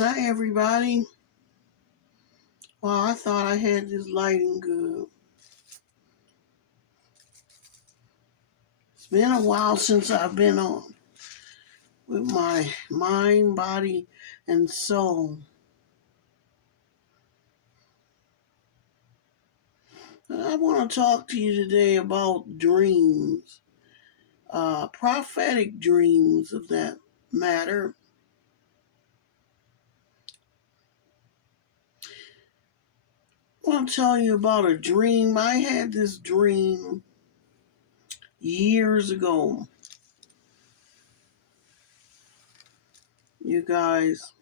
Hi, everybody. Well, I thought I had this lighting good. It's been a while since I've been on with my mind, body, and soul. I want to talk to you today about dreams, prophetic dreams of that matter. I want to tell you about a dream. I had this dream years ago. You guys,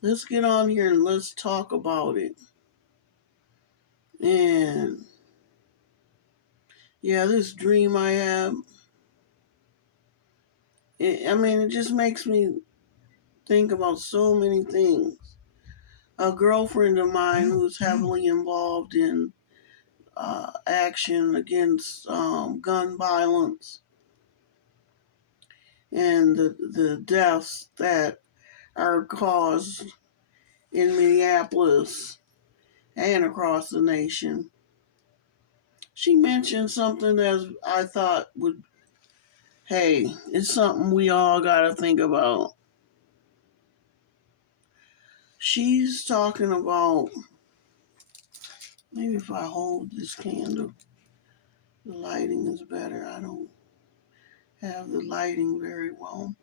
let's get on here and let's talk about it. And yeah, this dream I have, it just makes me think about so many things. A girlfriend of mine who's heavily involved in action against gun violence and the deaths that are caused in Minneapolis and across the nation. She mentioned something that I thought hey, it's something we all got to think about. She's talking about, maybe if I hold this candle, the lighting is better. I don't have the lighting very well.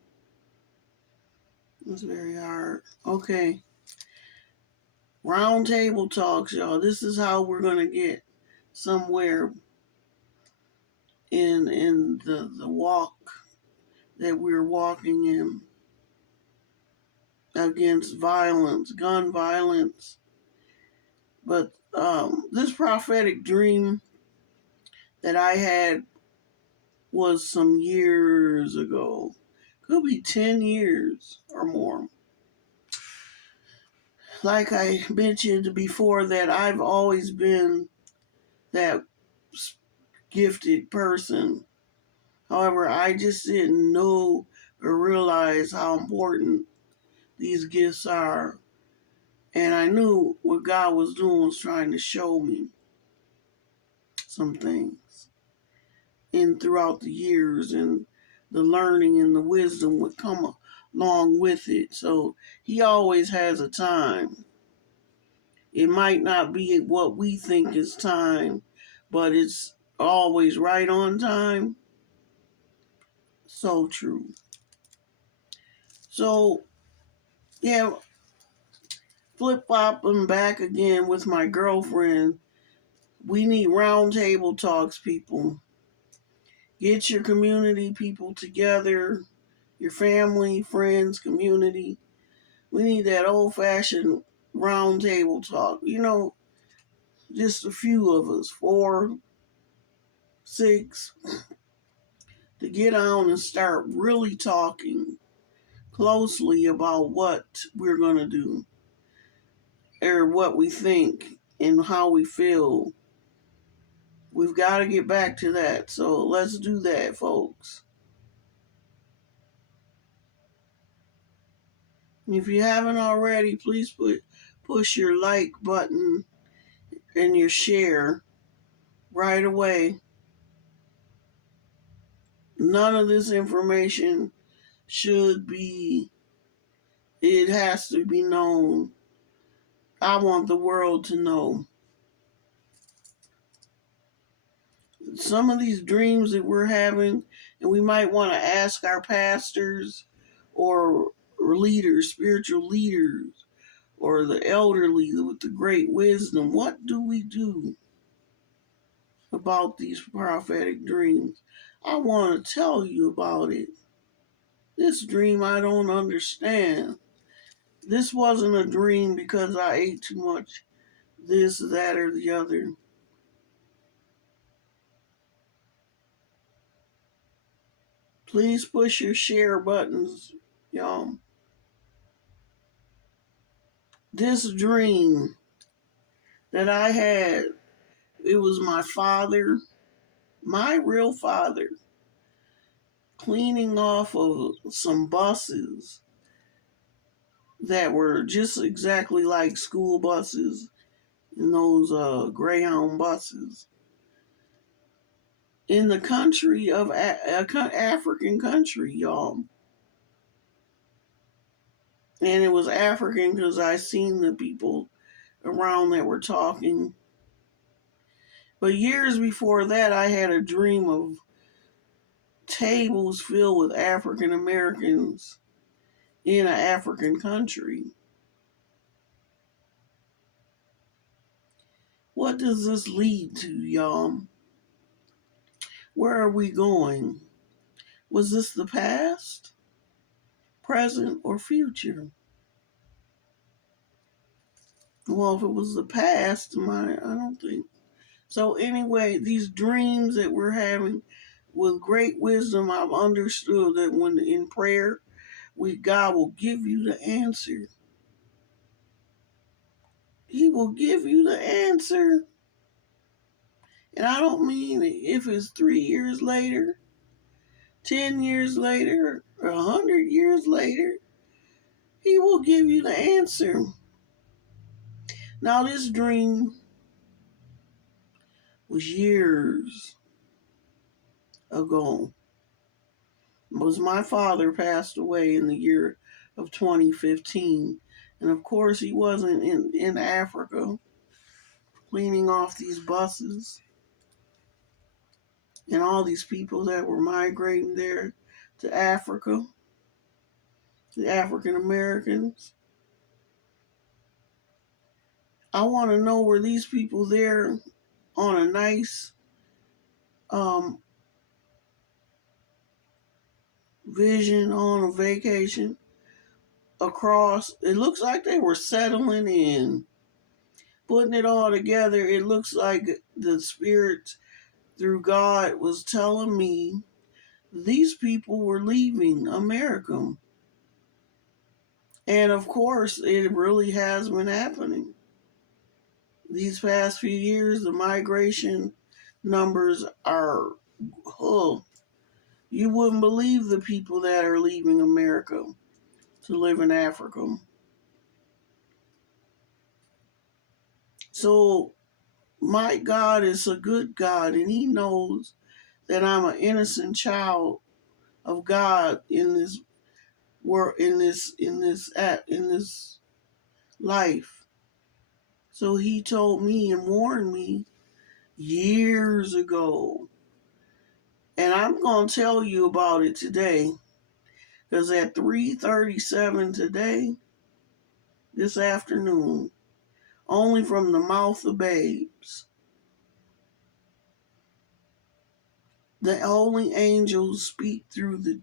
It's very hard. Okay. Round table talks, y'all. This is how we're going to get somewhere in the walk that we're walking in against violence, gun violence. But this prophetic dream that I had was some years ago. Could be 10 years or more. Like I mentioned before, that I've always been that gifted person. However, I just didn't know or realize how important these gifts are. And I knew what God was doing was trying to show me some things. And throughout the years, and the learning and the wisdom would come along with it. So he always has a time. It might not be what we think is time, but it's always right on time. So true. So, yeah, flip-flopping back again with my girlfriend. We need round table talks, people. Get your community people together, your family, friends, community. We need that old-fashioned round table talk. Just a few of us, 4, 6, to get on and start really talking closely about what we're going to do, or what we think and how we feel. We've got to get back to that. So let's do that, folks. If you haven't already, please push your like button and your share right away. None of this information it has to be known. I want the world to know. Some of these dreams that we're having, and we might want to ask our pastors or leaders, spiritual leaders, or the elderly with the great wisdom. What do we do about these prophetic dreams? I want to tell you about it. This dream I don't understand. This wasn't a dream because I ate too much this, that, or the other. Please push your share buttons, y'all. This dream that I had, it was my father, my real father, cleaning off of some buses that were just exactly like school buses and those Greyhound buses in the country of African country, y'all. And it was African because I seen the people around that were talking. But years before that, I had a dream of tables filled with African Americans in an African country. What does this lead to, y'all? Where are we going? Was this the past, present, or future? Well, if it was the past, I don't think. So anyway, these dreams that we're having, with great wisdom, I've understood that when in prayer, God will give you the answer. He will give you the answer. And I don't mean if it's 3 years later, 10 years later, or 100 years later. He will give you the answer. Now, this dream was years ago. Was my father passed away in the year of 2015. And of course, he wasn't in Africa cleaning off these buses and all these people that were migrating there to Africa, the African Americans. I want to know, were these people there on a nice um, vision, on a vacation across? It looks like they were settling in, putting it all together. It looks like the Spirit, through God, was telling me these people were leaving America. And of course, it really has been happening. These past few years, the migration numbers are, oh, you wouldn't believe the people that are leaving America to live in Africa. So my God is a good God, and He knows that I'm an innocent child of God in this world, in this life. So He told me and warned me years ago, and I'm gonna tell you about it today, because at 3:37 today, this afternoon, only from the mouth of babes, the only angels speak through the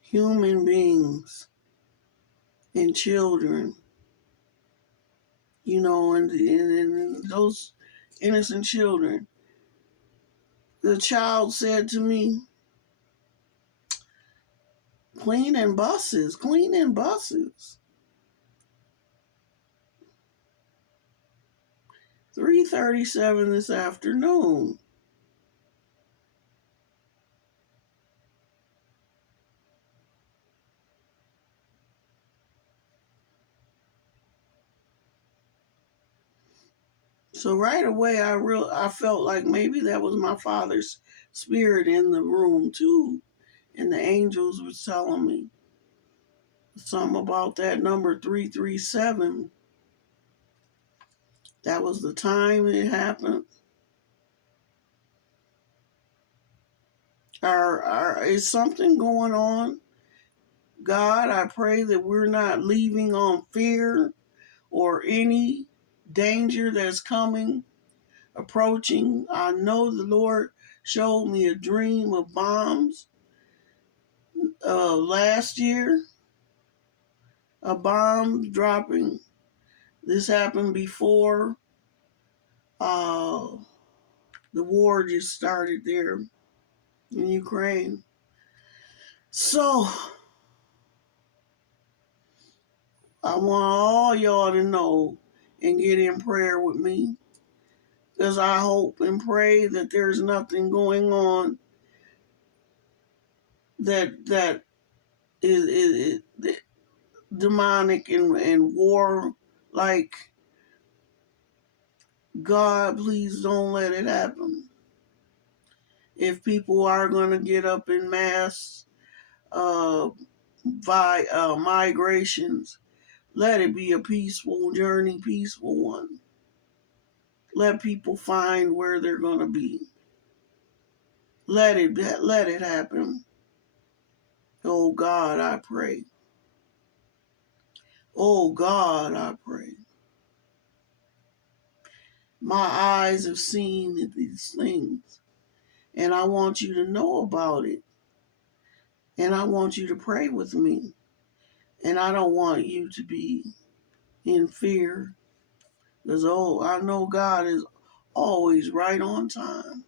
human beings and children, and those innocent children. The child said to me, cleaning buses, cleaning buses. 3:37 this afternoon. So right away, I felt like maybe that was my father's spirit in the room too, and the angels were telling me something about that number 337. That was the time it happened. Is something going on? God, I pray that we're not leaving on fear or any danger that's coming, approaching. I know the Lord showed me a dream of bombs last year, a bomb dropping. This happened before uh, the war just started there in Ukraine. So I want all y'all to know and get in prayer with me, because I hope and pray that there's nothing going on that is demonic and war. Like, God, please don't let it happen. If people are going to get up in mass migrations, let it be a peaceful journey, peaceful one. Let people find where they're going to be. Let it happen. Oh God, I pray. Oh God, I pray. My eyes have seen these things, and I want you to know about it. And I want you to pray with me. And I don't want you to be in fear. Because, I know God is always right on time.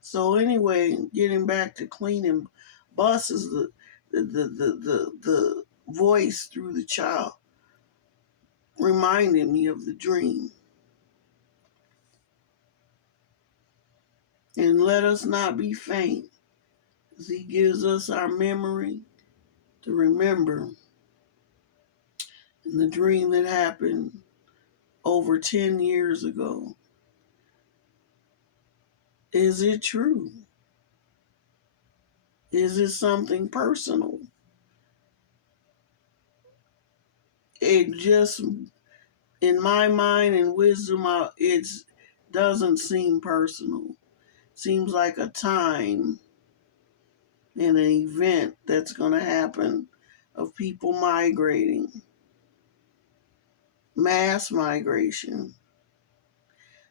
So anyway, getting back to cleaning buses, the voice through the child reminded me of the dream. And let us not be faint, as he gives us our memory to remember. And the dream that happened over 10 years ago. Is it true? Is it something personal? It just, in my mind and wisdom, it doesn't seem personal. Seems like a time and an event that's going to happen of people migrating, mass migration.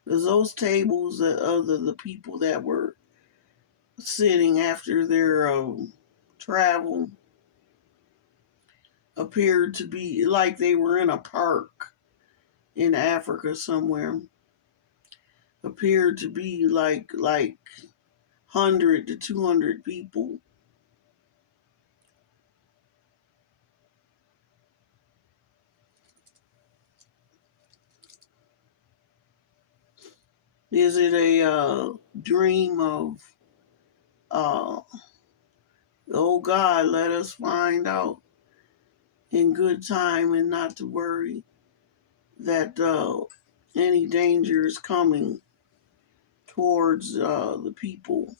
Because those tables of the people that were sitting after their travel appeared to be like they were in a park in Africa somewhere. Appeared to be like 100 to 200 people. Is it a dream of, uh, oh God, let us find out in good time and not to worry that any danger is coming towards the people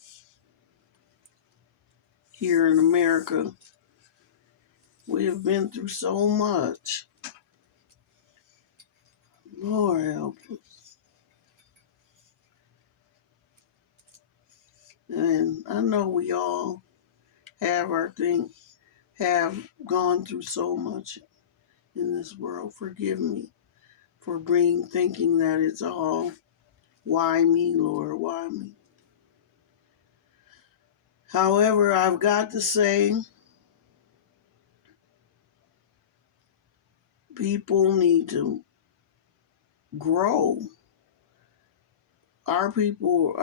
here in America? We have been through so much. Lord help us. And I know we all have have gone through so much in this world. Forgive me for thinking that it's all, why me, Lord, why me? However, I've got to say, people need to grow. Our people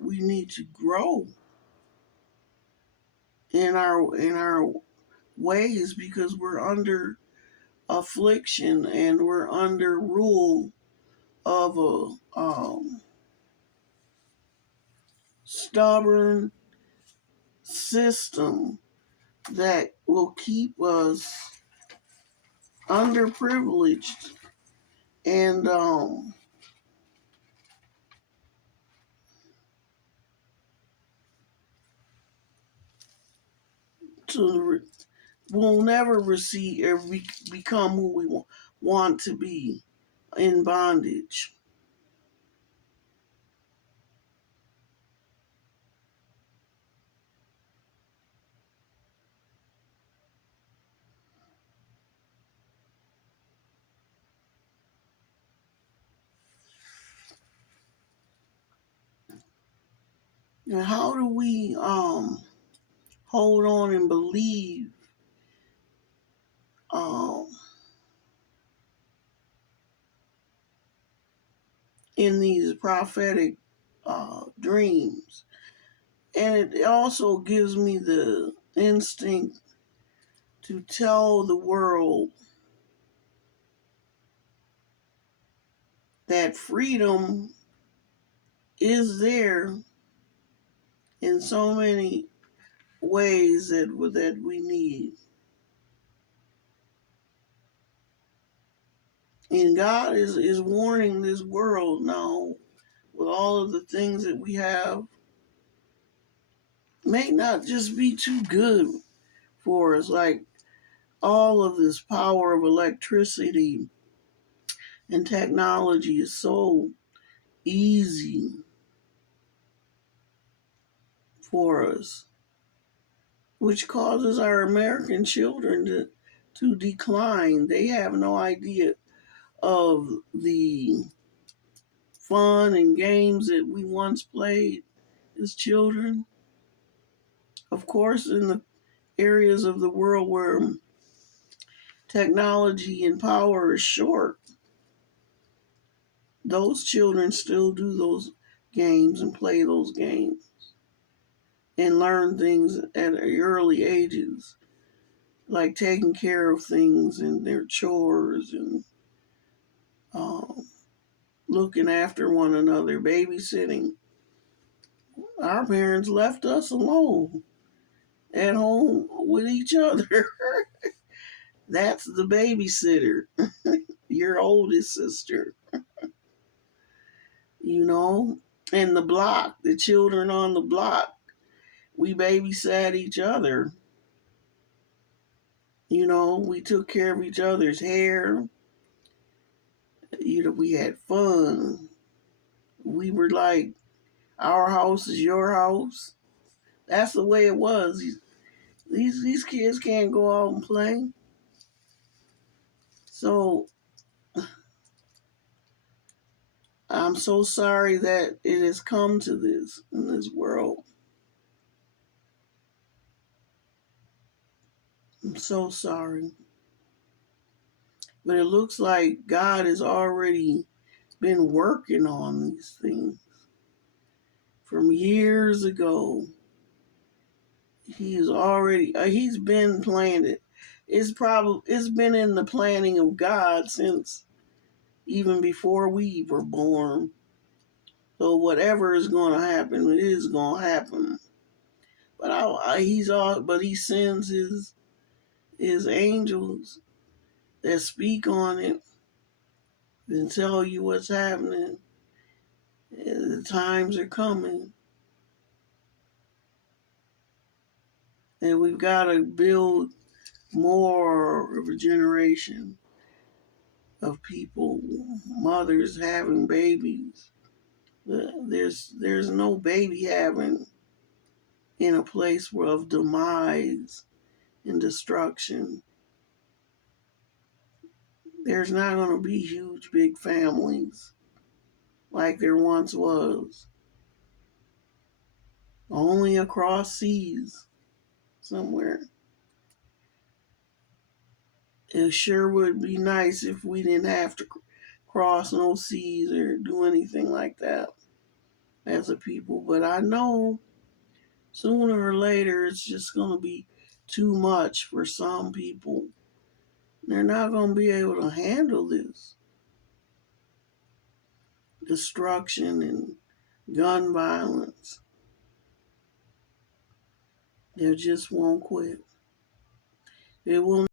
we need to grow in our ways, because we're under affliction and we're under rule of a stubborn system that will keep us underprivileged and to we'll never receive or become who we want to be, in bondage. And how do we hold on and believe um, in these prophetic dreams? And it also gives me the instinct to tell the world that freedom is there in so many ways that we need. And God is warning this world now with all of the things that we have may not just be too good for us. Like all of this power of electricity and technology is so easy for us, which causes our American children to decline. They have no idea of the fun and games that we once played as children. Of course, in the areas of the world where technology and power is short, those children still do those games and play those games and learn things at early ages, like taking care of things and their chores and um, looking after one another, babysitting. Our parents left us alone at home with each other. That's the babysitter, your oldest sister, you know, and the block, the children on the block, we babysat each other. You know, we took care of each other's hair. You know, we had fun. We were like, our house is your house. That's the way it was. These kids can't go out and play. So I'm so sorry that it has come to this in this world. I'm so sorry. But it looks like God has already been working on these things from years ago. He's been planning it. It's been in the planning of God since even before we were born. So whatever is going to happen, it is going to happen. But he sends his angels that speak on it and tell you what's happening. The times are coming, and we've got to build more of a generation of people, mothers having babies. There's no baby having in a place of demise and destruction. There's not going to be huge, big families like there once was, only across seas somewhere. It sure would be nice if we didn't have to cross no seas or do anything like that as a people. But I know sooner or later it's just going to be too much for some people. They're not going to be able to handle this destruction and gun violence. They just won't quit. It will